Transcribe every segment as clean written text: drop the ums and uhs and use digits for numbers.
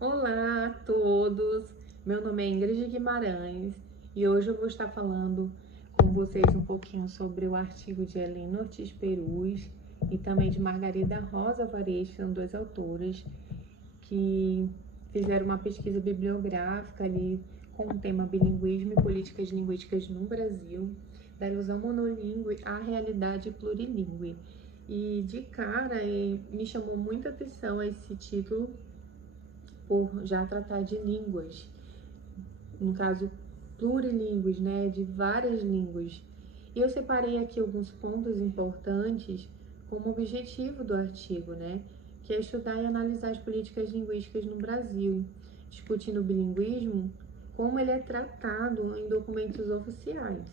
Olá a todos, meu nome é Ingrid Guimarães e hoje eu vou estar falando com vocês um pouquinho sobre o artigo de Helena Ortiz Peruz e também de Margarida Rosa Varese, são duas autoras que fizeram uma pesquisa bibliográfica ali com o tema bilinguismo e políticas linguísticas no Brasil, da ilusão monolíngue à realidade plurilíngue. E de cara me chamou muita atenção esse título por já tratar de línguas, no caso plurilíngues, né, de várias línguas. E eu separei aqui alguns pontos importantes como objetivo do artigo, né, que é estudar e analisar as políticas linguísticas no Brasil, discutindo o bilinguismo, como ele é tratado em documentos oficiais.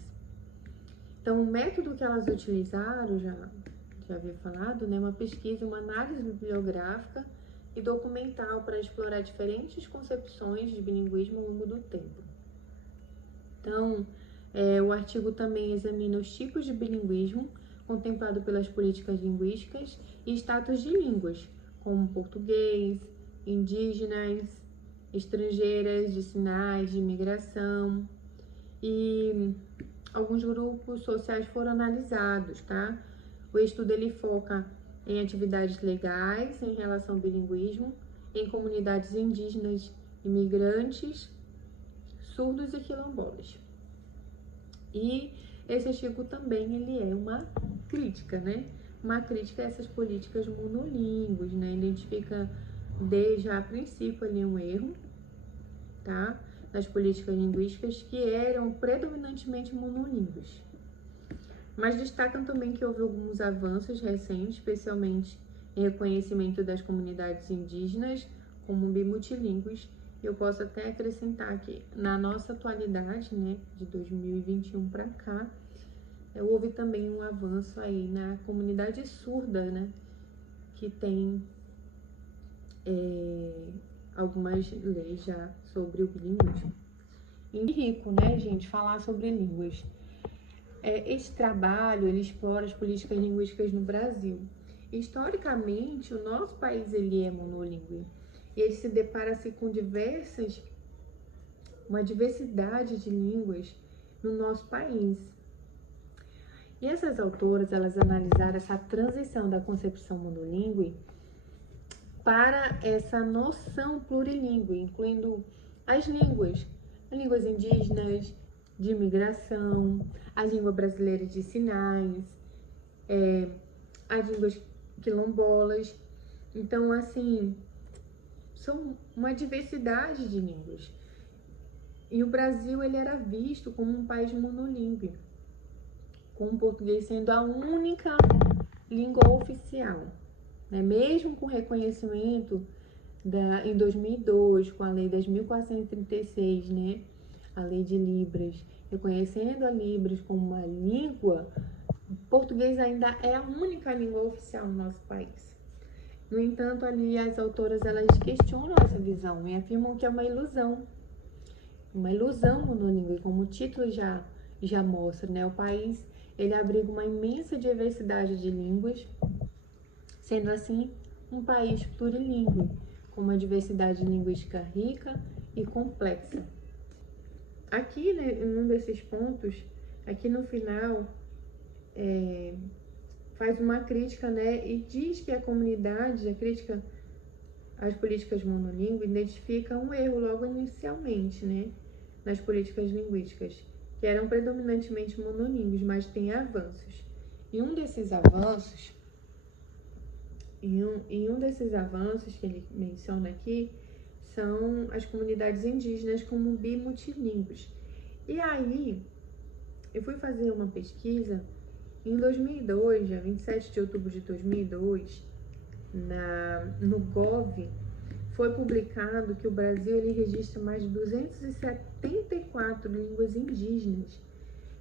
Então, o método que elas utilizaram, já havia falado, né, uma pesquisa, uma análise bibliográfica e documental para explorar diferentes concepções de bilinguismo ao longo do tempo. Então, o artigo também examina os tipos de bilinguismo contemplado pelas políticas linguísticas e status de línguas, como português, indígenas, estrangeiras, de sinais, de imigração, e alguns grupos sociais foram analisados, tá? O estudo ele foca em atividades legais em relação ao bilinguismo, em comunidades indígenas, imigrantes, surdos e quilombolas. E esse artigo também ele é uma crítica, né? Uma crítica a essas políticas monolíngues, né? Identifica desde a princípio ali um erro, tá? Das políticas linguísticas que eram predominantemente monolíngues. Mas destacam também que houve alguns avanços recentes, especialmente em reconhecimento das comunidades indígenas como bimultilíngues. Eu posso até acrescentar que na nossa atualidade, né, de 2021 para cá, houve também um avanço aí na comunidade surda, né, que tem algumas leis já sobre o bilinguismo. E rico, né, gente, falar sobre línguas. Esse trabalho ele explora as políticas linguísticas no Brasil. Historicamente, o nosso país ele é monolíngue e ele se depara-se com uma diversidade de línguas no nosso país. E essas autoras elas analisaram essa transição da concepção monolíngue para essa noção plurilíngue, incluindo as línguas indígenas, de imigração, a língua brasileira de sinais, as línguas quilombolas. Então, assim, são uma diversidade de línguas. E o Brasil ele era visto como um país monolíngue, com o português sendo a única língua oficial, né? Mesmo com reconhecimento em 2002, com a Lei 10.436, né? A Lei de Libras, reconhecendo a Libras como uma língua, o português ainda é a única língua oficial no nosso país. No entanto, ali as autoras elas questionam essa visão e afirmam que é uma ilusão monolíngue, como o título já mostra, né? O país ele abriga uma imensa diversidade de línguas, sendo assim um país plurilíngue, com uma diversidade linguística rica e complexa. Aqui, né, em um desses pontos, aqui no final, faz uma crítica, né, e diz que a crítica às políticas monolíngues, identifica um erro logo inicialmente, né, nas políticas linguísticas, que eram predominantemente monolíngues, mas tem avanços. E um desses avanços que ele menciona aqui são as comunidades indígenas como bimultilíngues. E aí, eu fui fazer uma pesquisa em 2002, dia 27 de outubro de 2002, no Gov, foi publicado que o Brasil ele registra mais de 274 línguas indígenas,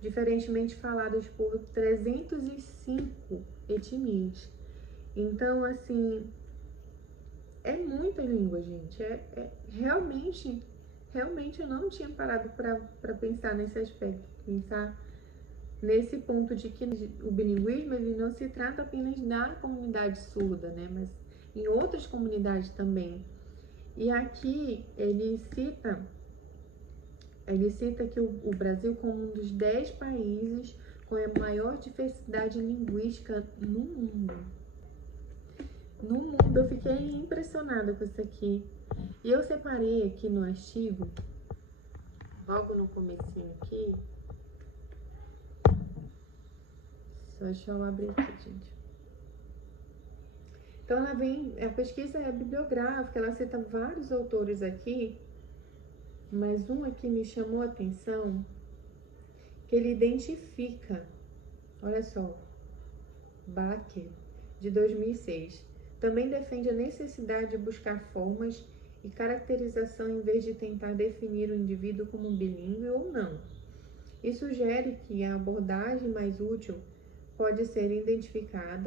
diferentemente faladas por 305 etnias. Então, assim, é muita língua, gente. Realmente eu não tinha parado para pensar nesse aspecto, pensar nesse ponto de que o bilinguismo ele não se trata apenas da comunidade surda, né, mas em outras comunidades também. E aqui ele cita que o Brasil como um dos 10 países com a maior diversidade linguística no mundo. No mundo, eu fiquei impressionada com isso aqui. E eu separei aqui no artigo, logo no comecinho aqui. Só deixa eu abrir aqui, gente. Então, ela vem, a pesquisa é bibliográfica, ela cita vários autores aqui, mas um aqui me chamou a atenção, que ele identifica, olha só, Baker, de 2006, também defende a necessidade de buscar formas e caracterização em vez de tentar definir o indivíduo como bilíngue ou não. E sugere que a abordagem mais útil pode ser identificar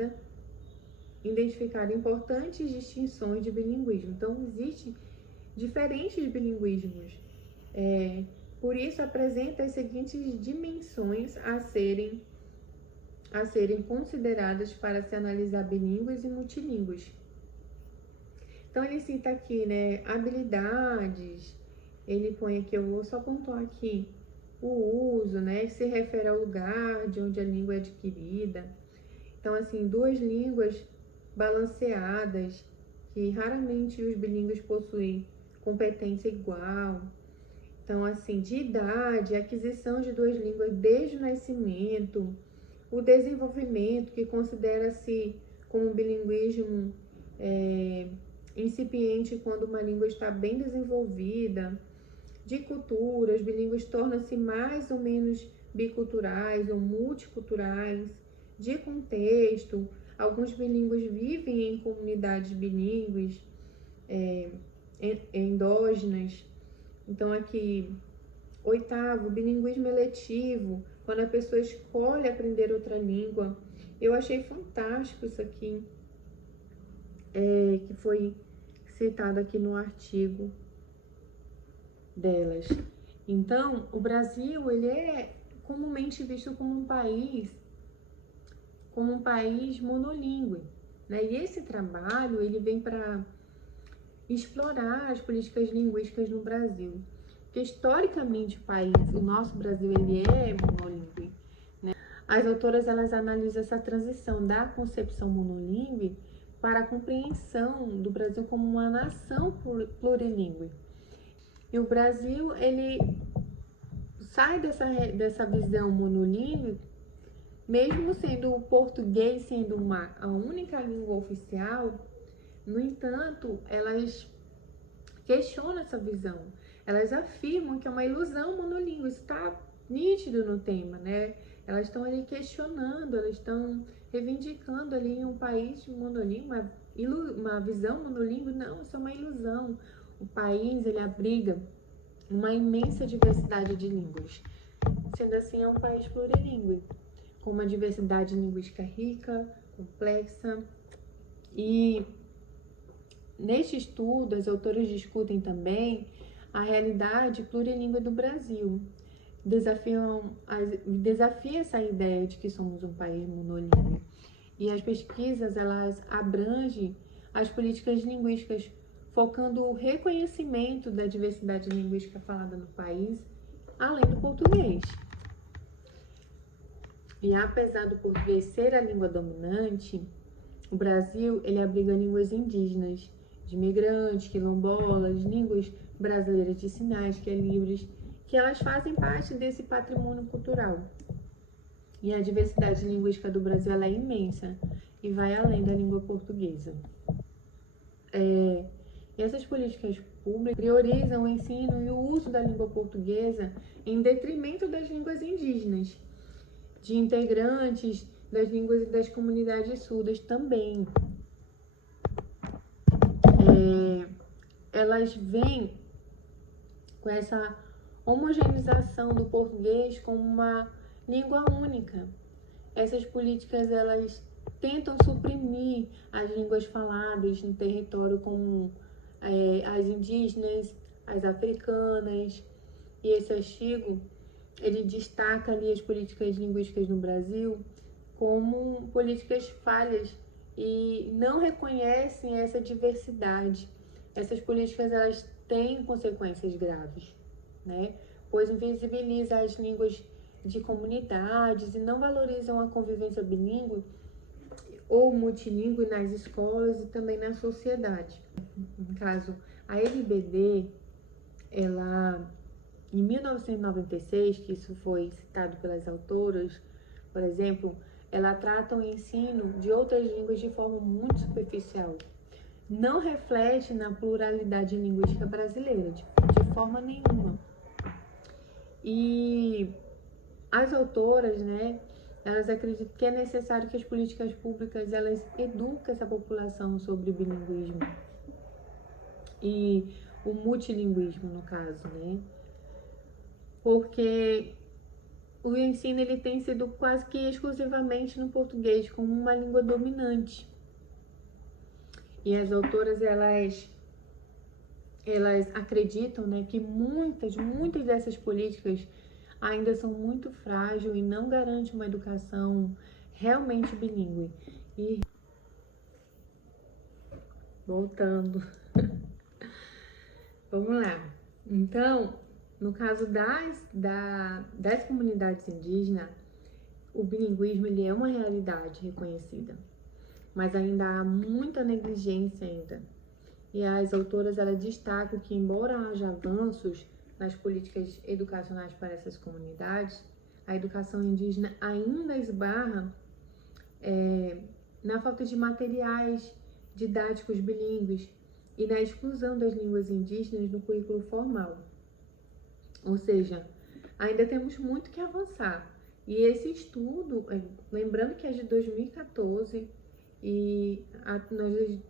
importantes distinções de bilinguismo. Então, existem diferentes bilinguismos. Por isso, apresenta as seguintes dimensões a serem consideradas para se analisar bilíngues e multilíngues. Então, ele cita aqui, né, habilidades, ele põe aqui, eu vou só pontuar aqui, o uso, né, que se refere ao lugar de onde a língua é adquirida. Então, assim, duas línguas balanceadas, que raramente os bilíngues possuem competência igual. Então, assim, de idade, aquisição de duas línguas desde o nascimento, o desenvolvimento, que considera-se como bilinguismo incipiente quando uma língua está bem desenvolvida, de cultura, os bilíngues tornam-se mais ou menos biculturais ou multiculturais, de contexto, alguns bilíngues vivem em comunidades bilíngues, endógenas. Então, aqui, 8º, bilinguismo eletivo, quando a pessoa escolhe aprender outra língua. Eu achei fantástico isso aqui, que foi citado aqui no artigo delas. Então, o Brasil, ele é comumente visto como um país monolíngue, né? E esse trabalho, ele vem para explorar as políticas linguísticas no Brasil. Porque, historicamente, o nosso Brasil, ele é monolíngue, né? As autoras, elas analisam essa transição da concepção monolíngue para a compreensão do Brasil como uma nação plurilíngue. E o Brasil, ele sai dessa visão monolíngue, mesmo sendo o português sendo a única língua oficial. No entanto, elas questionam essa visão. Elas afirmam que é uma ilusão monolíngue. Isso está nítido no tema, né? Elas estão ali questionando, elas estão reivindicando ali um país monolíngue, uma visão monolíngue. Não, isso é uma ilusão. O país, ele abriga uma imensa diversidade de línguas. Sendo assim, é um país plurilíngue, com uma diversidade linguística rica, complexa. E neste estudo, os autores discutem também a realidade plurilíngue do Brasil. Desafia essa ideia de que somos um país monolíngue. E as pesquisas, elas abrangem as políticas linguísticas, focando o reconhecimento da diversidade linguística falada no país, além do português. E apesar do português ser a língua dominante, o Brasil, ele abriga línguas indígenas, de imigrantes, quilombolas, línguas brasileiras de sinais, que é Libras, que elas fazem parte desse patrimônio cultural. E a diversidade linguística do Brasil, ela é imensa e vai além da língua portuguesa. Essas políticas públicas priorizam o ensino e o uso da língua portuguesa em detrimento das línguas indígenas, de integrantes das línguas e das comunidades surdas também. Elas vêm com essa homogeneização do português como uma língua única. Essas políticas, elas tentam suprimir as línguas faladas no território, como as indígenas, as africanas. E esse artigo, ele destaca ali as políticas linguísticas no Brasil como políticas falhas e não reconhecem essa diversidade. essas políticas elas têm consequências graves, né? Pois invisibiliza as línguas de comunidades e não valorizam a convivência bilíngue ou multilíngue nas escolas e também na sociedade. No caso, a LBD, ela, em 1996, que isso foi citado pelas autoras, por exemplo, ela trata o ensino de outras línguas de forma muito superficial. Não reflete na pluralidade linguística brasileira, de forma nenhuma. E as autoras, né, elas acreditam que é necessário que as políticas públicas elas eduquem essa população sobre o bilinguismo e o multilinguismo, no caso, né? Porque o ensino ele tem sido quase que exclusivamente no português como uma língua dominante. E as autoras elas acreditam, né, que muitas dessas políticas ainda são muito frágeis e não garantem uma educação realmente bilíngue. E voltando, vamos lá. Então, no caso das comunidades indígenas, o bilinguismo ele é uma realidade reconhecida, mas ainda há muita negligência ainda. E as autoras elas destacam que, embora haja avanços nas políticas educacionais para essas comunidades, a educação indígena ainda esbarra na falta de materiais didáticos bilíngues e na exclusão das línguas indígenas do currículo formal. Ou seja, ainda temos muito que avançar. E esse estudo, lembrando que é de 2014,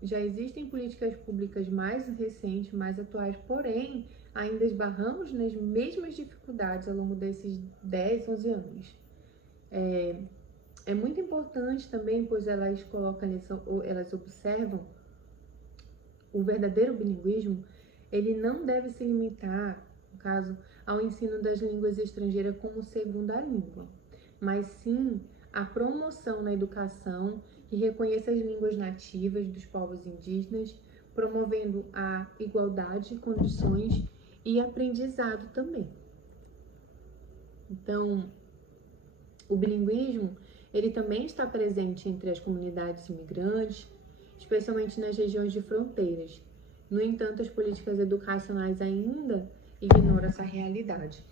já existem políticas públicas mais recentes, mais atuais, porém, ainda esbarramos nas mesmas dificuldades ao longo desses 10, 11 anos. É muito importante também, pois elas observam o verdadeiro bilinguismo, ele não deve se limitar, no caso, ao ensino das línguas estrangeiras como segunda língua, mas sim a promoção na educação que reconheça as línguas nativas dos povos indígenas, promovendo a igualdade de condições e aprendizado também. Então, o bilinguismo, ele também está presente entre as comunidades imigrantes, especialmente nas regiões de fronteiras. No entanto, as políticas educacionais ainda ignoram essa realidade.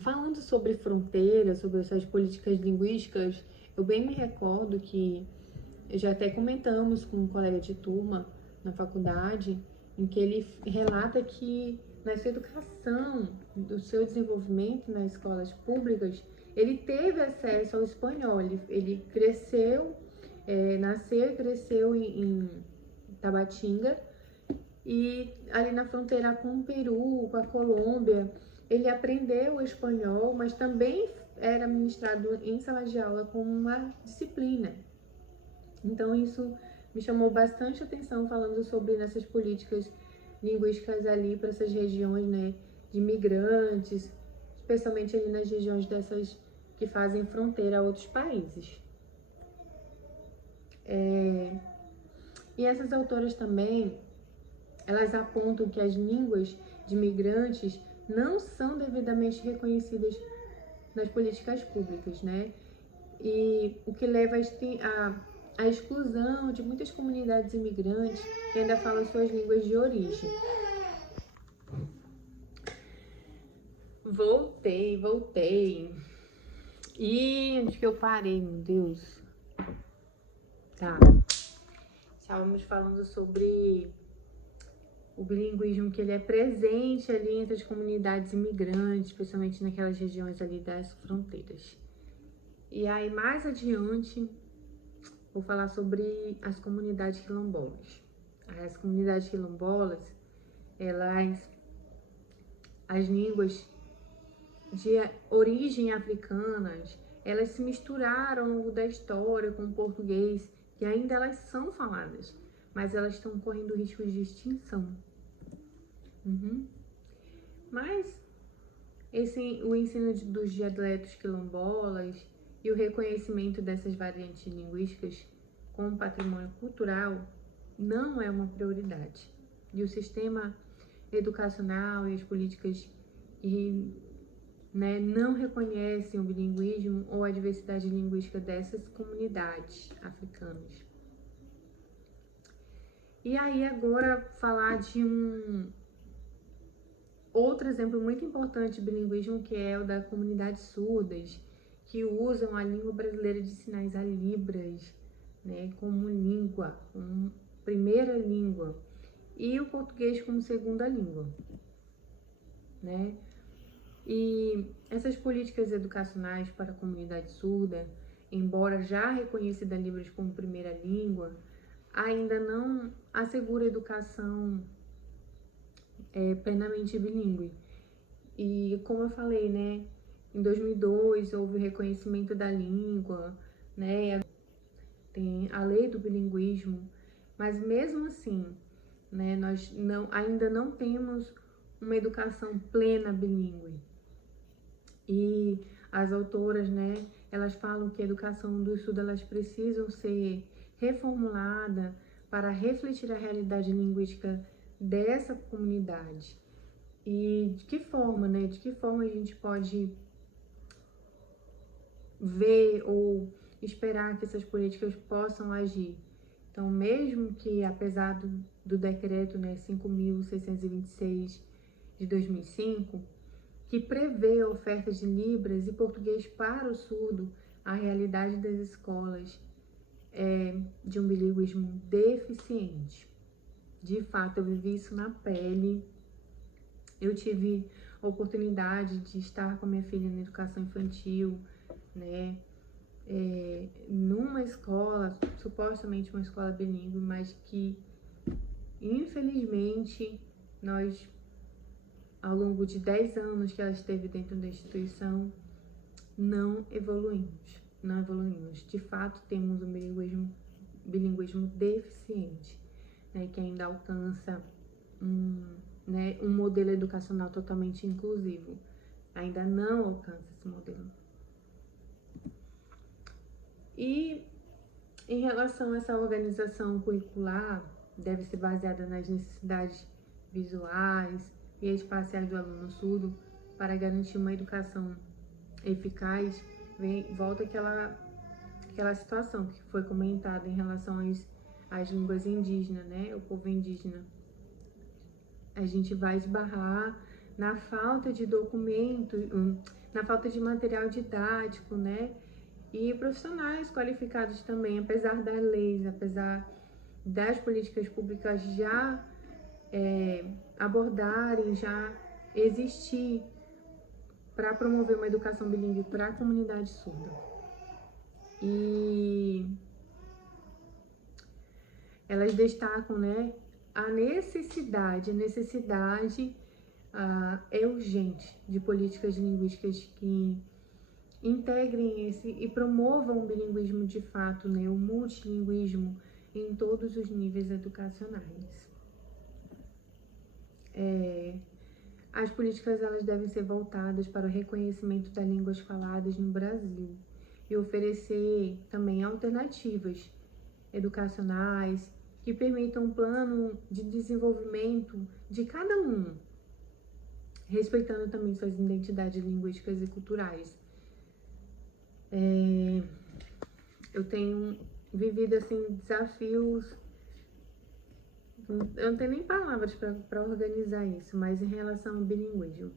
Falando sobre fronteiras, sobre essas políticas linguísticas, eu bem me recordo que já até comentamos com um colega de turma na faculdade, em que ele relata que na sua educação, do seu desenvolvimento nas escolas públicas, ele teve acesso ao espanhol, ele cresceu, nasceu e cresceu em Tabatinga, e ali na fronteira com o Peru, com a Colômbia, ele aprendeu o espanhol, mas também era ministrado em sala de aula como uma disciplina. Então isso me chamou bastante atenção falando sobre essas políticas linguísticas ali para essas regiões, né, de imigrantes, especialmente ali nas regiões dessas que fazem fronteira a outros países. E essas autoras também, elas apontam que as línguas de imigrantes não são devidamente reconhecidas nas políticas públicas, né? E o que leva à exclusão de muitas comunidades imigrantes que ainda falam suas línguas de origem. Voltei. E onde que eu parei, meu Deus? Tá. Estávamos falando sobre o bilinguismo, que ele é presente ali entre as comunidades imigrantes, especialmente naquelas regiões ali das fronteiras. E aí, mais adiante, vou falar sobre as comunidades quilombolas. As comunidades quilombolas, as línguas de origem africanas, elas se misturaram ao longo da história com o português, que ainda elas são faladas, mas elas estão correndo risco de extinção. Mas o ensino dos dialetos quilombolas e o reconhecimento dessas variantes linguísticas como patrimônio cultural não é uma prioridade. E o sistema educacional e as políticas que, né, não reconhecem o bilinguismo ou a diversidade linguística dessas comunidades africanas. E aí agora falar de outro exemplo muito importante de bilinguismo, que é o da comunidade surdas, que usam a língua brasileira de sinais, a Libras, né, como língua, como primeira língua, e o português como segunda língua, né? E essas políticas educacionais para a comunidade surda, embora já reconhecida a Libras como primeira língua, ainda não assegura educação plenamente bilíngue. E como eu falei, né, em 2002 houve o reconhecimento da língua, né, tem a lei do bilinguismo, mas mesmo assim, né, nós ainda não temos uma educação plena bilíngue. E as autoras, né, elas falam que a educação do Sul, elas precisam ser reformulada para refletir a realidade linguística dessa comunidade. E de que forma, né? De que forma a gente pode ver ou esperar que essas políticas possam agir? Então, mesmo que, apesar do decreto, né, 5.626 de 2005, que prevê a oferta de Libras e português para o surdo, a realidade das escolas é de um bilinguismo deficiente. De fato, eu vivi isso na pele. Eu tive a oportunidade de estar com a minha filha na educação infantil, né? Numa escola, supostamente uma escola bilíngue, mas que, infelizmente, nós, ao longo de 10 anos que ela esteve dentro da instituição, não evoluímos. De fato, temos um bilinguismo deficiente, né, que ainda alcança um modelo educacional totalmente inclusivo. Ainda não alcança esse modelo. E em relação a essa organização curricular, deve ser baseada nas necessidades visuais e espaciais do aluno surdo para garantir uma educação eficaz. Volta aquela situação que foi comentada em relação às línguas indígenas, né? O povo indígena. A gente vai esbarrar na falta de documento, na falta de material didático, né? E profissionais qualificados também, apesar das leis, apesar das políticas públicas já abordarem, já existir para promover uma educação bilíngue para a comunidade surda. E elas destacam, né, a necessidade é urgente de políticas linguísticas que integrem e promovam o bilinguismo de fato, né, o multilinguismo em todos os níveis educacionais. As políticas elas devem ser voltadas para o reconhecimento das línguas faladas no Brasil e oferecer também alternativas educacionais que permitam um plano de desenvolvimento de cada um, respeitando também suas identidades linguísticas e culturais. Eu tenho vivido assim desafios, eu não tenho nem palavras para organizar isso, mas em relação ao bilinguismo,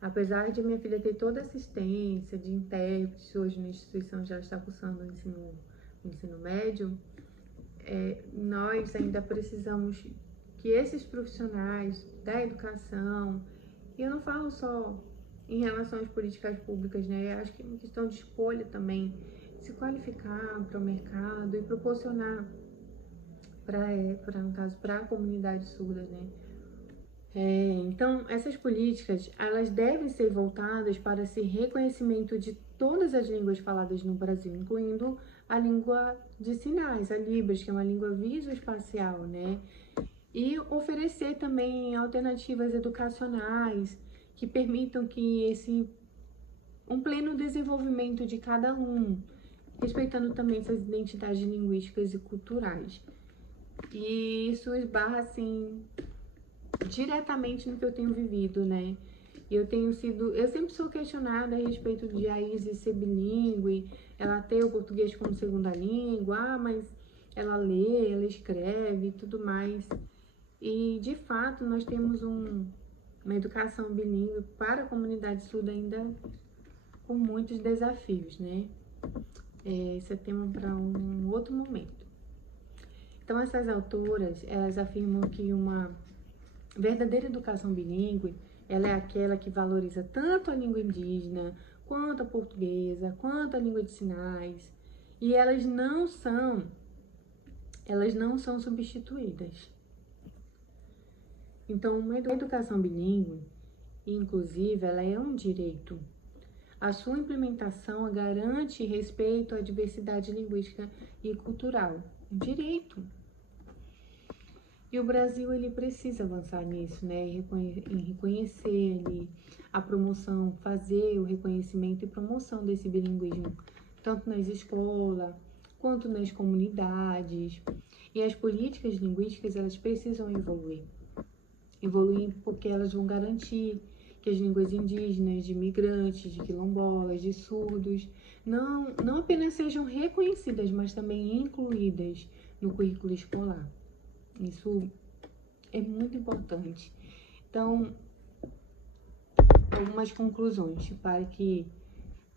apesar de minha filha ter toda a assistência de intérpretes, hoje na instituição já está cursando o ensino médio, nós ainda precisamos que esses profissionais da educação, e eu não falo só em relação às políticas públicas, né? Eu acho que é uma questão de escolha também, se qualificar para o mercado e proporcionar no caso, para a comunidade surda, né? Então, essas políticas, elas devem ser voltadas para esse reconhecimento de todas as línguas faladas no Brasil, incluindo a língua de sinais, a Libras, que é uma língua visoespacial, né? E oferecer também alternativas educacionais que permitam que um pleno desenvolvimento de cada aluno, respeitando também suas identidades linguísticas e culturais. E isso esbarra, assim, diretamente no que eu tenho vivido, né? Eu sempre sou questionada a respeito de a Isis ser bilíngue, ela ter o português como segunda língua, mas ela lê, ela escreve e tudo mais. E, de fato, nós temos uma educação bilíngue para a comunidade surda ainda com muitos desafios, né? Esse é tema para um outro momento. Então, essas autoras, elas afirmam que uma verdadeira educação bilíngue, ela é aquela que valoriza tanto a língua indígena, quanto a portuguesa, quanto a língua de sinais, e elas não são substituídas. Então, uma educação bilíngue, inclusive, ela é um direito. A sua implementação garante respeito à diversidade linguística e cultural. Um direito. E o Brasil, ele precisa avançar nisso, né? Em reconhecer ali a promoção, fazer o reconhecimento e promoção desse bilinguismo, tanto nas escolas, quanto nas comunidades. E as políticas linguísticas, elas precisam evoluir. Evoluir porque elas vão garantir que as línguas indígenas, de imigrantes, de quilombolas, de surdos, não apenas sejam reconhecidas, mas também incluídas no currículo escolar. Isso é muito importante. Então, algumas conclusões para que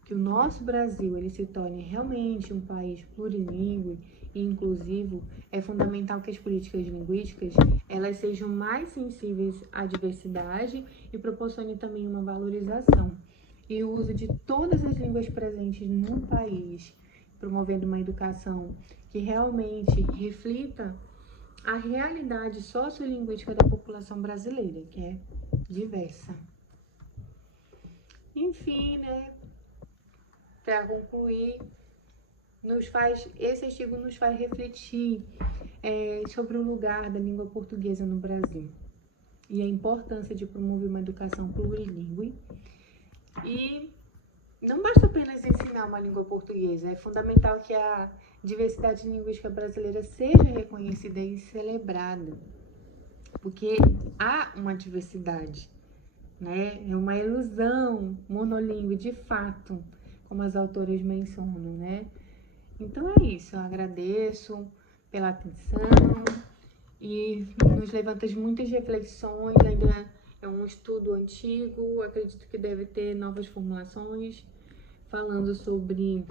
o nosso Brasil ele se torne realmente um país plurilingüe e inclusivo, é fundamental que as políticas linguísticas elas sejam mais sensíveis à diversidade e proporcionem também uma valorização e o uso de todas as línguas presentes no país, promovendo uma educação que realmente reflita a realidade sociolinguística da população brasileira, que é diversa. Enfim, né? Para concluir, esse artigo nos faz refletir sobre o lugar da língua portuguesa no Brasil e a importância de promover uma educação plurilingüe. E não basta apenas ensinar uma língua portuguesa, é fundamental que a diversidade linguística brasileira seja reconhecida e celebrada, porque há uma diversidade, né? É uma ilusão monolíngue de fato, como as autoras mencionam, né? Então é isso, eu agradeço pela atenção e nos levanta muitas reflexões, ainda é um estudo antigo, acredito que deve ter novas formulações falando sobre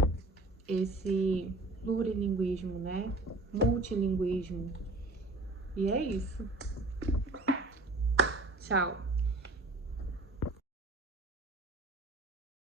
esse plurilinguismo, né? Multilinguismo. E é isso. Tchau.